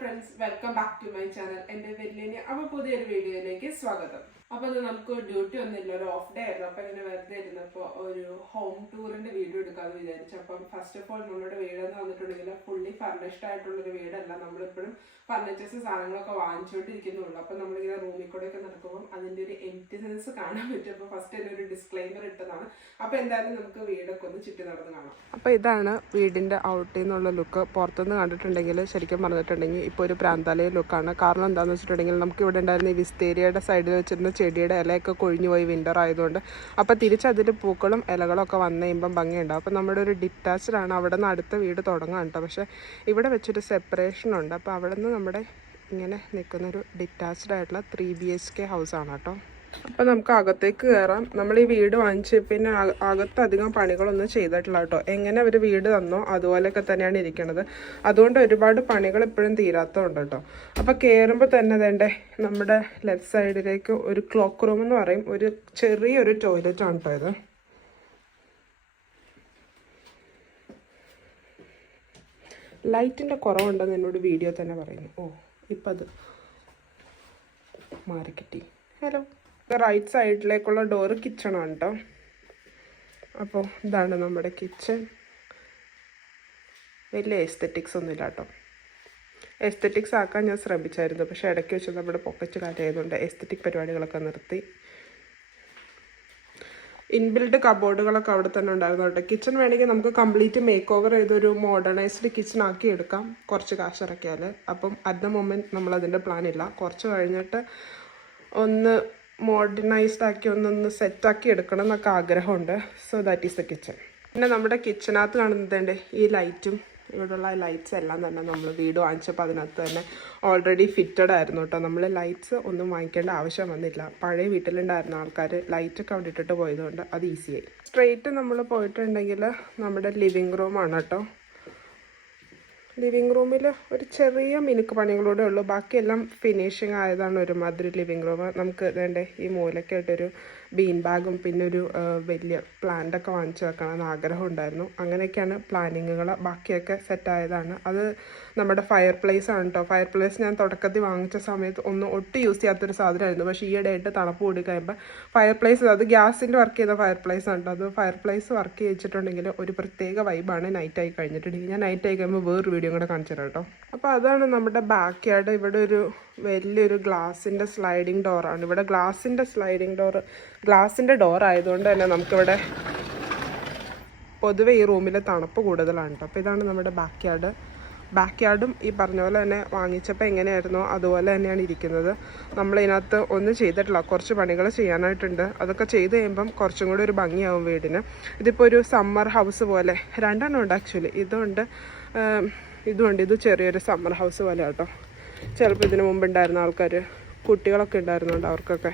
friends, welcome back to my channel. എൻ്റെ വലിയ പുതിയൊരു വീഡിയോയിലേക്ക് സ്വാഗതം. അപ്പോൾ നമുക്ക് ഡ്യൂട്ടി ഒന്നുമില്ല, ഒരു ഓഫ് ഡേ ആയിരുന്നു. അപ്പോൾ ഇങ്ങനെ വെറുതെ ഇരുന്നപ്പോൾ ഒരു ഹോം ടൂറിന്റെ വീഡിയോ എടുക്കാമെന്ന് വിചാരിച്ചു. അപ്പം ഫസ്റ്റ് ഓഫ് ഓൾ നമ്മുടെ വീടെന്ന് വന്നിട്ടുണ്ടെങ്കിൽ ഫുള്ളി ഫർണിഷ്ഡ് ആയിട്ടുള്ളൊരു വീടല്ല. നമ്മളിപ്പോഴും ഫർണിച്ചേഴ്സ് സാധനങ്ങളൊക്കെ വാങ്ങിച്ചുകൊണ്ടിരിക്കുന്നുള്ളൂ. അപ്പം നമ്മളിങ്ങനെ റൂമിൽ കൂടെ ഒക്കെ നടക്കുമ്പോൾ അതിൻ്റെ ഒരു എംപ്റ്റിനെസ് കാണാൻ പറ്റും. അപ്പോൾ ഫസ്റ്റ് തന്നെ ഒരു ഡിസ്ക്ലൈമർ ഇട്ടതാണ്. അപ്പോൾ എന്തായാലും നമുക്ക് വീടൊക്കെ ഒന്ന് ചുറ്റി നടന്ന് കാണാം. അപ്പോൾ ഇതാണ് വീടിൻ്റെ ഔട്ടിൽ നിന്നുള്ള ലുക്ക്. പുറത്തുനിന്ന് കണ്ടിട്ടുണ്ടെങ്കിൽ ശരിക്കും പറഞ്ഞിട്ടുണ്ടെങ്കിൽ ഇപ്പോൾ ഒരു പ്രാന്താലയ ലുക്കാണ്. കാരണം എന്താണെന്ന് വെച്ചിട്ടുണ്ടെങ്കിൽ നമുക്ക് ഇവിടെ ഉണ്ടായിരുന്ന ഈ വിസ്തേരിയയുടെ സൈഡിൽ വെച്ചിരുന്ന ചെടിയുടെ ഇലയൊക്കെ കൊഴിഞ്ഞു പോയി വിൻ്റർ ആയതുകൊണ്ട്. അപ്പോൾ തിരിച്ചതിൽ പൂക്കളും ഇലകളൊക്കെ വന്നു കഴിയുമ്പം ഭംഗിയുണ്ടാവും. അപ്പോൾ നമ്മുടെ ഒരു ഡിറ്റാച്ച്ഡാണ്. അവിടെ നിന്ന് അടുത്ത വീട് തുടങ്ങാൻ കേട്ടോ. പക്ഷേ ഇവിടെ വെച്ചൊരു സെപ്പറേഷൻ ഉണ്ട്. അപ്പോൾ അവിടെ നിന്ന് നമ്മുടെ ഇങ്ങനെ നിൽക്കുന്നൊരു ഡിറ്റാച്ച്ഡ് ആയിട്ടുള്ള 3 BHK ഹൗസാണ് കേട്ടോ. അപ്പോൾ നമുക്ക് അകത്തേക്ക് കയറാം. നമ്മൾ ഈ വീട് വാങ്ങിച്ച് പിന്നെ അകത്ത് അധികം പണികളൊന്നും ചെയ്തിട്ടില്ല കേട്ടോ. എങ്ങനെ അവർ വീട് തന്നോ അതുപോലെയൊക്കെ തന്നെയാണ് ഇരിക്കുന്നത്. അതുകൊണ്ട് ഒരുപാട് പണികൾ ഇപ്പോഴും തീരാത്തതുണ്ട് കേട്ടോ. അപ്പോൾ കയറുമ്പോൾ തന്നെ വേണ്ടേ നമ്മുടെ ലെഫ്റ്റ് സൈഡിലേക്ക് ഒരു ക്ലോക്ക് റൂം എന്ന് പറയും, ഒരു ചെറിയൊരു ടോയ്ലറ്റാണ് കേട്ടോ ഇത്. ലൈറ്റിൻ്റെ കുറവുണ്ടെന്ന് എന്നോട് വീഡിയോ തന്നെ പറയുന്നു. ഓ, ഇപ്പം അത് മാറിക്കിട്ടി. ഹലോ, റൈറ്റ് സൈഡിലേക്കുള്ള ഡോറ് കിച്ചണാണ് കേട്ടോ. അപ്പോൾ ഇതാണ് നമ്മുടെ കിച്ചൺ. വലിയ എസ്തെറ്റിക്സ് ഒന്നുമില്ല കേട്ടോ. എസ്തെറ്റിക്സ് ആക്കാൻ ഞാൻ ശ്രമിച്ചായിരുന്നു, പക്ഷേ ഇടയ്ക്ക് വെച്ച് നമ്മുടെ പൊക്കച്ച് കാറ്റായതുകൊണ്ട് എസ്തെറ്റിക് പരിപാടികളൊക്കെ നിർത്തി. ഇൻബിൽഡ് കബോർഡുകളൊക്കെ അവിടെ തന്നെ ഉണ്ടായിരുന്നു കേട്ടോ. കിച്ചൺ വേണമെങ്കിൽ നമുക്ക് കംപ്ലീറ്റ് മേക്ക് ഓവർ ചെയ്തൊരു മോഡേണൈസ്ഡ് കിച്ചൺ ആക്കി എടുക്കാം, കുറച്ച് കാശ് ഇറക്കിയാൽ. അപ്പം അറ്റ് ദ മൊമെൻറ്റ് നമ്മളതിൻ്റെ പ്ലാനില്ല. കുറച്ച് കഴിഞ്ഞിട്ട് ഒന്ന് മോഡേണൈസ്ഡ് ആക്കി ഒന്നൊന്ന് സെറ്റാക്കി എടുക്കണം എന്നൊക്കെ ആഗ്രഹമുണ്ട്. So that is the kitchen. പിന്നെ നമ്മുടെ കിച്ചണകത്ത് കാണുന്നതിൻ്റെ ഈ ലൈറ്റും ഇവിടെയുള്ള ലൈറ്റ്സ് എല്ലാം തന്നെ നമ്മൾ വീട് വാങ്ങിച്ചപ്പോൾ അതിനകത്ത് തന്നെ ഓൾറെഡി ഫിറ്റഡ് ആയിരുന്നു കേട്ടോ. നമ്മൾ ലൈറ്റ്സ് ഒന്നും വാങ്ങിക്കേണ്ട ആവശ്യം വന്നില്ല. പഴയ വീട്ടിലുണ്ടായിരുന്ന ആൾക്കാർ ലൈറ്റൊക്കെ അവിടെ ഇട്ടിട്ട് പോയതുകൊണ്ട് അത് ഈസിയായി. സ്ട്രെയിറ്റ് നമ്മൾ പോയിട്ടുണ്ടെങ്കിൽ നമ്മുടെ ലിവിങ് റൂമാണ് കേട്ടോ. ലിവിങ് റൂമിൽ ഒരു ചെറിയ മിനുക്ക് പണികളൂടെ ഉള്ളൂ. ബാക്കിയെല്ലാം ഫിനിഷിങ് ആയതാണ് ഒരുമാതിരി ലിവിങ് റൂം. നമുക്ക് വേണ്ടേ ഈ മൂലക്കായിട്ടൊരു ബീൻ ബാഗും പിന്നെ ഒരു വലിയ പ്ലാന്റൊക്കെ വാങ്ങിച്ചു വെക്കണമെന്ന് ആഗ്രഹം ഉണ്ടായിരുന്നു. അങ്ങനെയൊക്കെയാണ് പ്ലാനിങ്ങുകൾ. ബാക്കിയൊക്കെ സെറ്റായതാണ്. അത് നമ്മുടെ ഫയർ പ്ലേസ് ആണ് കേട്ടോ. ഫയർ പ്ലേസ് ഞാൻ തുടക്കത്തിൽ വാങ്ങിച്ച സമയത്ത് ഒട്ടും യൂസ് ചെയ്യാത്തൊരു സാധനമായിരുന്നു. പക്ഷേ ഈയിടെയായിട്ട് തണുപ്പ് കൂടി കഴിയുമ്പോൾ ഫയർ പ്ലേസ്, അത് ഗ്യാസിൻ്റെ വർക്ക് ചെയ്ത ഫയർ പ്ലേസ് ആണ് കേട്ടോ. അത് ഫയർ പ്ലേസ് വർക്ക് ചെയ്യിച്ചിട്ടുണ്ടെങ്കിൽ ഒരു പ്രത്യേക വൈബാണ് നൈറ്റായി കഴിഞ്ഞിട്ടുണ്ടെങ്കിൽ. ഞാൻ നൈറ്റായി കഴിയുമ്പോൾ വേറൊരു വീഡിയോ കൂടെ കാണിച്ചു തരാം കേട്ടോ. അപ്പോൾ അതാണ് നമ്മുടെ ബാക്ക് യാർഡ്. ഇവിടെ ഒരു വലിയൊരു ഗ്ലാസിൻ്റെ സ്ലൈഡിങ് ഡോറാണ്. ഇവിടെ ഗ്ലാസിൻ്റെ ഡോർ ആയതുകൊണ്ട് തന്നെ നമുക്കിവിടെ പൊതുവെ ഈ റൂമിൽ തണുപ്പ് കൂടുതലാണ് കേട്ടോ. അപ്പോൾ ഇതാണ് നമ്മുടെ ബാക്ക് യാർഡും ഈ പറഞ്ഞ പോലെ തന്നെ വാങ്ങിച്ചപ്പോൾ എങ്ങനെയായിരുന്നോ അതുപോലെ തന്നെയാണ് ഇരിക്കുന്നത്. നമ്മളിതിനകത്ത് ഒന്നും ചെയ്തിട്ടില്ല, കുറച്ച് പണികൾ ചെയ്യാനായിട്ടുണ്ട്. അതൊക്കെ ചെയ്ത് കഴിയുമ്പം കുറച്ചും കൂടി ഒരു ഭംഗിയാവും വീടിന്. ഇതിപ്പോൾ ഒരു സമ്മർ ഹൗസ് പോലെ രണ്ടെണ്ണം ഉണ്ട് ആക്ച്വലി. ഇതുണ്ട്. ഇത് ചെറിയൊരു സമ്മർ ഹൗസ് പോലെ കേട്ടോ. ചിലപ്പോൾ ഇതിനു മുമ്പ് ഉണ്ടായിരുന്ന ആൾക്കാർ, കുട്ടികളൊക്കെ ഉണ്ടായിരുന്നുണ്ട്, അവർക്കൊക്കെ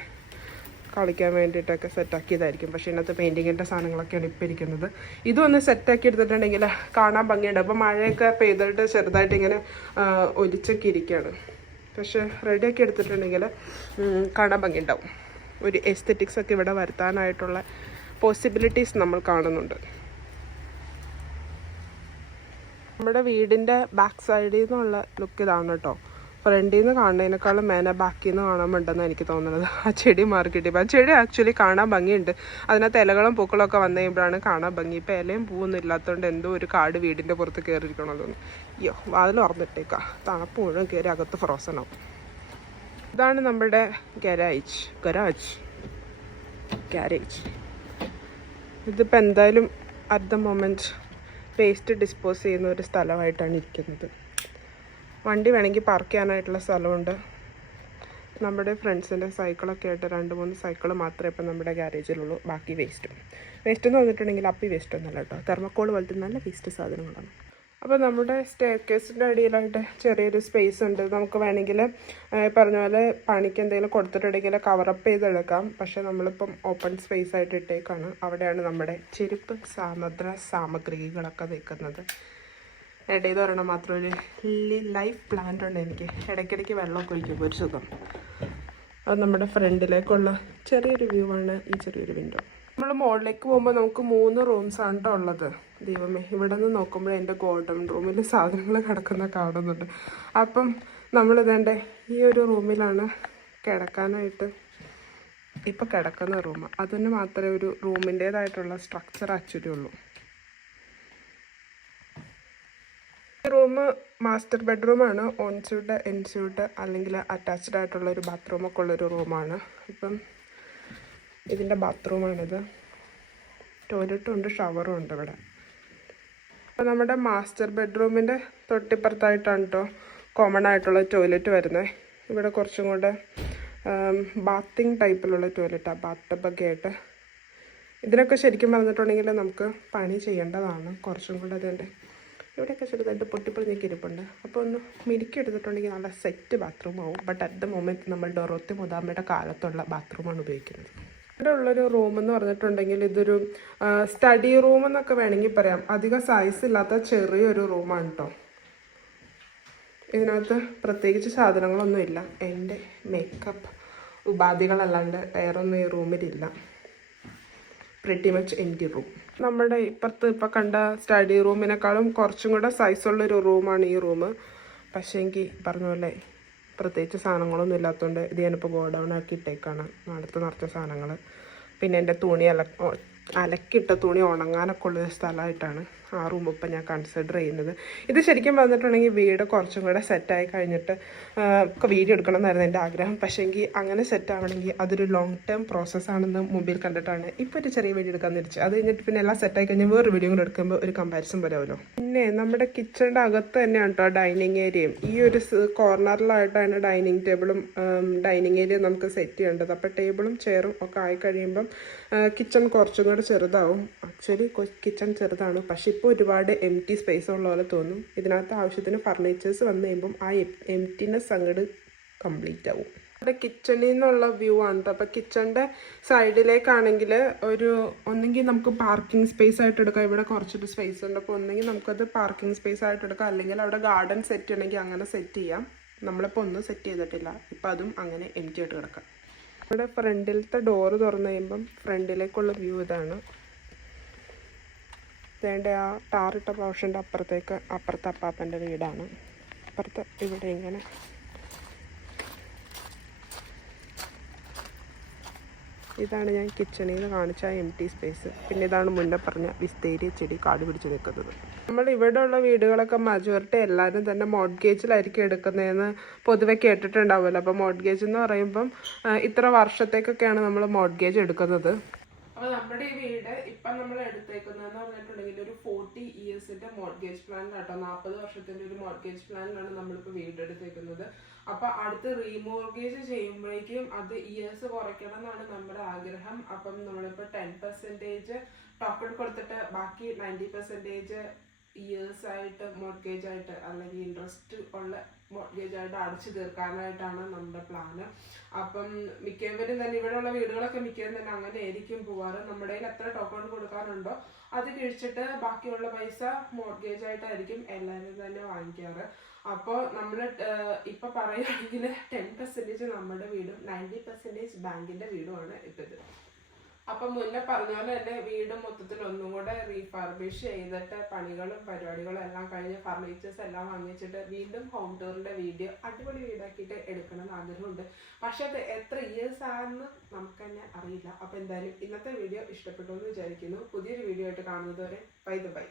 കളിക്കാൻ വേണ്ടിയിട്ടൊക്കെ സെറ്റാക്കിയതായിരിക്കും. പക്ഷേ ഇതിനകത്ത് പെയിൻറ്റിങ്ങിൻ്റെ സാധനങ്ങളൊക്കെയാണ് ഇപ്പോൾ ഇരിക്കുന്നത്. ഇതൊന്ന് സെറ്റാക്കി എടുത്തിട്ടുണ്ടെങ്കിൽ കാണാൻ ഭംഗിയുണ്ട്. അപ്പോൾ മഴയൊക്കെ പെയ്തിട്ട് ചെറുതായിട്ട് ഇങ്ങനെ ഒലിച്ചൊക്കെ ഇരിക്കുകയാണ്. പക്ഷേ റെഡിയാക്കി എടുത്തിട്ടുണ്ടെങ്കിൽ കാണാൻ ഭംഗിയുണ്ടാവും. ഒരു എസ്തെറ്റിക്സ് ഒക്കെ ഇവിടെ വരുത്താനായിട്ടുള്ള പോസിബിലിറ്റീസ് നമ്മൾ കാണുന്നുണ്ട്. നമ്മുടെ വീടിൻ്റെ ബാക്ക് സൈഡിൽ നിന്നുള്ള ലുക്ക് ഇതാണ് കേട്ടോ. ഫ്രണ്ടിൽ നിന്ന് കാണുന്നതിനേക്കാളും മേനെ ബാക്കിൽ നിന്ന് കാണാനുണ്ടെന്നാണ് എനിക്ക് തോന്നുന്നത്. ആ ചെടി മാർക്കിട്ടിപ്പോൾ ആ ചെടി ആക്ച്വലി കാണാൻ ഭംഗിയുണ്ട്. അതിനകത്ത് ഇലകളും പൂക്കളും ഒക്കെ വന്നു കഴിയുമ്പോഴാണ് കാണാൻ ഭംഗി. ഇപ്പോൾ ഇലയും പൂവൊന്നും ഇല്ലാത്തതുകൊണ്ട് എന്തോ ഒരു കാട് വീടിൻ്റെ പുറത്ത് കയറിയിരിക്കണമെന്ന്. അയ്യോ, വാതിൽ തുറന്നിട്ടേക്കാം. തണുപ്പ് മുഴുവൻ കയറി അകത്ത് ഫ്രോസൺ ആവും. ഇതാണ് നമ്മുടെ ഗരാജ്. ഇതിപ്പോൾ എന്തായാലും at the moment waste dispose ചെയ്യുന്ന ഒരു സ്ഥലമായിട്ടാണ് ഇരിക്കുന്നത്. വണ്ടി വേണമെങ്കിൽ പാർക്ക് ചെയ്യാനായിട്ടുള്ള സ്ഥലമുണ്ട്. നമ്മുടെ ഫ്രണ്ട്സിൻ്റെ സൈക്കിളൊക്കെ ആയിട്ട് 2-3 സൈക്കിൾ മാത്രമേ ഇപ്പം നമ്മുടെ ഗാരേജിലുള്ളൂ. ബാക്കി വേസ്റ്റ് എന്ന് പറഞ്ഞിട്ടുണ്ടെങ്കിൽ അപ്പി വേസ്റ്റ് ഒന്നുമല്ല കേട്ടോ. തെർമക്കോൾ പോലത്തെ നല്ല വേസ്റ്റ് സാധനങ്ങളാണ്. അപ്പോൾ നമ്മുടെ സ്റ്റെയർകേസിൻ്റെ അടിയിലായിട്ട് ചെറിയൊരു സ്പേസ് ഉണ്ട്. നമുക്ക് വേണമെങ്കിൽ പറഞ്ഞ പോലെ പണിക്ക് എന്തെങ്കിലും കൊടുത്തിട്ടുണ്ടെങ്കിൽ കവറപ്പ് ചെയ്തെടുക്കാം. പക്ഷേ നമ്മളിപ്പം ഓപ്പൺ സ്പേസ് ആയിട്ട് ഇട്ടേക്കാണ്. അവിടെയാണ് നമ്മുടെ ചെരുപ്പ് സാമഗ്രികളൊക്കെ വെക്കുന്നത്. ഇടയിൽ ഒരെണ്ണം മാത്രം ഒരു ലൈഫ് പ്ലാന്റ് ഉണ്ട് എനിക്ക്. ഇടയ്ക്കിടയ്ക്ക് വെള്ളമൊക്കെ ഒഴിക്കുമ്പോൾ ഒരു സുഖം. അത് നമ്മുടെ ഫ്രണ്ടിലേക്കുള്ള ചെറിയൊരു വ്യൂ ആണ് ഈ ചെറിയൊരു വിൻഡോ. നമ്മൾ മുകളിലേക്ക് പോകുമ്പോൾ നമുക്ക് 3 റൂംസാണ് കേട്ടോ ഉള്ളത്. ദൈവമേ, ഇവിടെ നിന്ന് നോക്കുമ്പോൾ എൻ്റെ ഗോൾഡൻ റൂമിൽ സാധനങ്ങൾ കിടക്കുന്ന കാണുന്നുണ്ട്. അപ്പം നമ്മളിതേണ്ട ഈ ഒരു റൂമിലാണ് കിടക്കാനായിട്ട് ഇപ്പം കിടക്കുന്ന റൂം. അതിന് മാത്രമേ ഒരു റൂമിൻ്റേതായിട്ടുള്ള സ്ട്രക്ചർ ആക്ച്വലി ഉള്ളൂ. ഈ റൂം മാസ്റ്റർ ബെഡ്റൂമാണ്. ഓൺസ്യൂട്ട്, എൻസ്യൂട്ട് അല്ലെങ്കിൽ അറ്റാച്ച്ഡ് ആയിട്ടുള്ള ഒരു ബാത്റൂമൊക്കെ ഉള്ളൊരു റൂമാണ്. ഇപ്പം ഇതിൻ്റെ ബാത്റൂമാണിത്. ടോയ്ലറ്റും ഉണ്ട്, ഷവറും ഉണ്ട് ഇവിടെ. അപ്പോൾ നമ്മുടെ മാസ്റ്റർ ബെഡ്റൂമിൻ്റെ തൊട്ടിപ്പുറത്തായിട്ടാണ് കേട്ടോ കോമൺ ആയിട്ടുള്ള ടോയ്ലറ്റ് വരുന്നത്. ഇവിടെ കുറച്ചും കൂടെ ബാത്തിങ് ടൈപ്പിലുള്ള ടോയ്ലറ്റാണ്, ബാത്ത് ടബൊക്കെ ആയിട്ട്. ഇതിനൊക്കെ ശരിക്കും പറഞ്ഞിട്ടുണ്ടെങ്കിൽ നമുക്ക് പണി ചെയ്യേണ്ടതാണ് കുറച്ചും കൂടെ. അതുകൊണ്ട് ഇവിടെയൊക്കെ ചെറുതായിട്ട് പൊട്ടിപ്പൊളിഞ്ഞൊക്കെ ഇരിപ്പുണ്ട്. അപ്പോൾ ഒന്ന് മിനുക്കി എടുത്തിട്ടുണ്ടെങ്കിൽ നല്ല സെറ്റ് ബാത്റൂം ആവും. ബട്ട് അറ്റ് ദ മൊമെൻറ്റ് നമ്മൾ ഡൊറോത്തി മുതാമ്മയുടെ കാലത്തുള്ള ബാത്റൂമാണ് ഉപയോഗിക്കുന്നത്. ഇവിടെ ഉള്ളൊരു റൂം എന്ന് പറഞ്ഞിട്ടുണ്ടെങ്കിൽ ഇതൊരു സ്റ്റഡി റൂം എന്നൊക്കെ വേണമെങ്കിൽ പറയാം. അധികം സൈസ് ഇല്ലാത്ത ചെറിയൊരു റൂമാണ് കേട്ടോ. ഇതിനകത്ത് പ്രത്യേകിച്ച് സാധനങ്ങളൊന്നുമില്ല. എൻ്റെ മേക്കപ്പ് ഉപാധികളല്ലാണ്ട് വേറൊന്നും ഈ റൂമിലില്ല. Pretty much empty room. നമ്മുടെ ഇപ്പുറത്ത് ഇപ്പോൾ കണ്ട സ്റ്റഡി റൂമിനേക്കാളും കുറച്ചും കൂടെ സൈസുള്ളൊരു റൂമാണ് ഈ റൂം. പക്ഷേ എനിക്ക് പറഞ്ഞ പോലെ പ്രത്യേകിച്ച് സാധനങ്ങളൊന്നും ഇല്ലാത്തതുകൊണ്ട് ഇത് ഞാനിപ്പോൾ ഗോഡൗൺ ആക്കി ഇട്ടേക്കാണ്. അടുത്ത് നിറച്ച സാധനങ്ങൾ. പിന്നെ എൻ്റെ തുണി അലക്കിയിട്ട തുണി ഉണങ്ങാനൊക്കെ ഉള്ളൊരു സ്ഥലമായിട്ടാണ് ആ റൂം ഇപ്പം ഞാൻ കൺസിഡർ ചെയ്യുന്നത്. ഇത് ശരിക്കും പറഞ്ഞിട്ടുണ്ടെങ്കിൽ വീട് കുറച്ചും കൂടെ സെറ്റായി കഴിഞ്ഞിട്ട് ഒക്കെ വീഡിയോ എടുക്കണം എന്നായിരുന്നു എൻ്റെ ആഗ്രഹം. പക്ഷേ എങ്കിൽ അങ്ങനെ സെറ്റാവണമെങ്കിൽ അതൊരു ലോങ് ടേം പ്രോസസ്സാണെന്ന് മുമ്പിൽ കണ്ടിട്ടാണ് ഇപ്പോൾ ഒരു ചെറിയ വീഡിയോ എടുക്കാൻ തിരിച്ച്. അത് കഴിഞ്ഞിട്ട് പിന്നെ എല്ലാം സെറ്റായി കഴിഞ്ഞാൽ വേറൊരു വീഡിയോ കൂടെ എടുക്കുമ്പോൾ ഒരു കമ്പാരിസൺ വരുമല്ലോ. പിന്നെ നമ്മുടെ കിച്ചണിൻ്റെ അകത്ത് തന്നെയാണ് കേട്ടോ ഡൈനിങ് ഏരിയയും. ഈ ഒരു കോർണറിലായിട്ടാണ് ഡൈനിങ് ടേബിളും ഡൈനിങ് ഏരിയ നമുക്ക് സെറ്റ് ചെയ്യേണ്ടത്. അപ്പോൾ ടേബിളും ചെയറും ഒക്കെ ആയി കഴിയുമ്പം കിച്ചൺ കുറച്ചും കൂടെ ചെറുതാവും. ആക്ച്വലി കിച്ചൺ ചെറുതാണ്, പക്ഷെ ഇപ്പോൾ ഒരുപാട് എംപ്റ്റി സ്പേസ് ഉള്ള പോലെ തോന്നും. ഇതിനകത്ത് ആവശ്യത്തിന് ഫർണിച്ചേഴ്സ് വന്നു കഴിയുമ്പം ആ എംപ്റ്റിനെസ് അങ്ങോട്ട് കംപ്ലീറ്റ് ആവും. ഇവിടെ കിച്ചണിൽ നിന്നുള്ള വ്യൂ ആണ് കേട്ടോ. അപ്പോൾ കിച്ചണിൻ്റെ സൈഡിലേക്കാണെങ്കിൽ ഒന്നെങ്കിൽ നമുക്ക് പാർക്കിംഗ് സ്പേസ് ആയിട്ട് എടുക്കാം. ഇവിടെ കുറച്ചൊരു സ്പേസ് ഉണ്ട്. അപ്പോൾ ഒന്നെങ്കിൽ നമുക്കത് പാർക്കിംഗ് സ്പേസ് ആയിട്ട് എടുക്കാം, അല്ലെങ്കിൽ അവിടെ ഗാർഡൻ സെറ്റ് ചെയ്യണമെങ്കിൽ അങ്ങനെ സെറ്റ് ചെയ്യാം. നമ്മളിപ്പോൾ ഒന്നും സെറ്റ് ചെയ്തിട്ടില്ല. ഇപ്പം അതും അങ്ങനെ എംപ്റ്റി ആയിട്ട് കിടക്കാം. ഇവിടെ ഫ്രണ്ടിലത്തെ ഡോറ് തുറന്നു കഴിയുമ്പം ഫ്രണ്ടിലേക്കുള്ള വ്യൂ ഇതാണ്. വേണ്ട ആ ടാറിട്ട പോർഷൻ്റെ അപ്പുറത്തെ അപ്പാപ്പൻ്റെ വീടാണ്. അപ്പുറത്ത് ഇവിടെ ഇങ്ങനെ ഇതാണ് ഞാൻ കിച്ചണിൽ നിന്ന് കാണിച്ച എംപ്റ്റി സ്പേസ്. പിന്നെ ഇതാണ് മുന്നേ പറഞ്ഞ വിസ്തേരിയ ചെടി കാട് പിടിച്ച് നിൽക്കുന്നത്. നമ്മൾ ഇവിടെ ഉള്ള വീടുകളൊക്കെ മജോറിറ്റി എല്ലാവരും തന്നെ മോഡ്ഗേജിലായിരിക്കും എടുക്കുന്നതെന്ന് പൊതുവെ കേട്ടിട്ടുണ്ടാവുമല്ലോ. അപ്പോൾ മോഡ്ഗേജ് എന്ന് പറയുമ്പം ഇത്ര വർഷത്തേക്കൊക്കെയാണ് നമ്മൾ മോഡ്ഗേജ് എടുക്കുന്നത്. അപ്പോൾ നമ്മുടെ ഈ വീട് ഇപ്പം നമ്മൾ എടുത്തേക്കുന്നതെന്ന് പറഞ്ഞിട്ടുണ്ടെങ്കിൽ ഒരു 40 ഇയേഴ്സിൻ്റെ മോഡ്ഗേജ് പ്ലാനിലാട്ടോ. 40 വർഷത്തിൻ്റെ ഒരു മോഡ്ഗേജ് പ്ലാനിലാണ് നമ്മളിപ്പോൾ വീട് എടുത്തേക്കുന്നത്. അപ്പോൾ അടുത്ത് റീമോർഗേജ് ചെയ്യുമ്പോഴേക്കും അത് ഇയേഴ്സ് കുറയ്ക്കണം എന്നാണ് നമ്മുടെ ആഗ്രഹം. അപ്പം നമ്മളിപ്പോൾ 10% ടോക്കൺ കൊടുത്തിട്ട് ബാക്കി 90% ഇയേഴ്സ് ആയിട്ട് മോഡ്ഗേജ് ആയിട്ട് അല്ലെങ്കിൽ ഇൻട്രസ്റ്റ് ഉള്ള മോഡ്ഗേജ് ആയിട്ട് അടച്ചു തീർക്കാനായിട്ടാണ് നമ്മുടെ പ്ലാന്. അപ്പം മിക്കവരും തന്നെ ഇവിടെയുള്ള വീടുകളൊക്കെ മിക്കവരും തന്നെ അങ്ങനെ ആയിരിക്കും പോവാറ്. നമ്മുടെ കയ്യിൽ എത്ര ടോക്കൺ കൊടുക്കാനുണ്ടോ അത് കഴിച്ചിട്ട് ബാക്കിയുള്ള പൈസ മോഡ്ഗേജ് ആയിട്ടായിരിക്കും എല്ലാവരും തന്നെ വാങ്ങിക്കാറ്. അപ്പോൾ നമ്മൾ ഇപ്പം പറയുകയാണെങ്കിൽ 10% നമ്മുടെ വീടും 90% ബാങ്കിൻ്റെ വീടുമാണ് ഇട്ടത്. അപ്പം മുന്നേ പറഞ്ഞ പോലെ തന്നെ വീട് മൊത്തത്തിൽ ഒന്നും കൂടെ റീഫർബിഷ് ചെയ്തിട്ട് പണികളും പരിപാടികളും എല്ലാം കഴിഞ്ഞ് ഫർണിച്ചേഴ്സ് എല്ലാം വാങ്ങിച്ചിട്ട് വീണ്ടും ഹോം ടൂറിൻ്റെ വീഡിയോ അടിപൊളി വീടാക്കിയിട്ട് എടുക്കണമെന്ന് ആഗ്രഹമുണ്ട്. പക്ഷെ അത് എത്ര ഇയേഴ്സ് ആണെന്ന് നമുക്ക് തന്നെ അറിയില്ല. അപ്പോൾ എന്തായാലും ഇന്നത്തെ വീഡിയോ ഇഷ്ടപ്പെട്ടു എന്ന് വിചാരിക്കുന്നു. പുതിയൊരു വീഡിയോ ആയിട്ട് കാണുന്നത് വരെ ബൈ.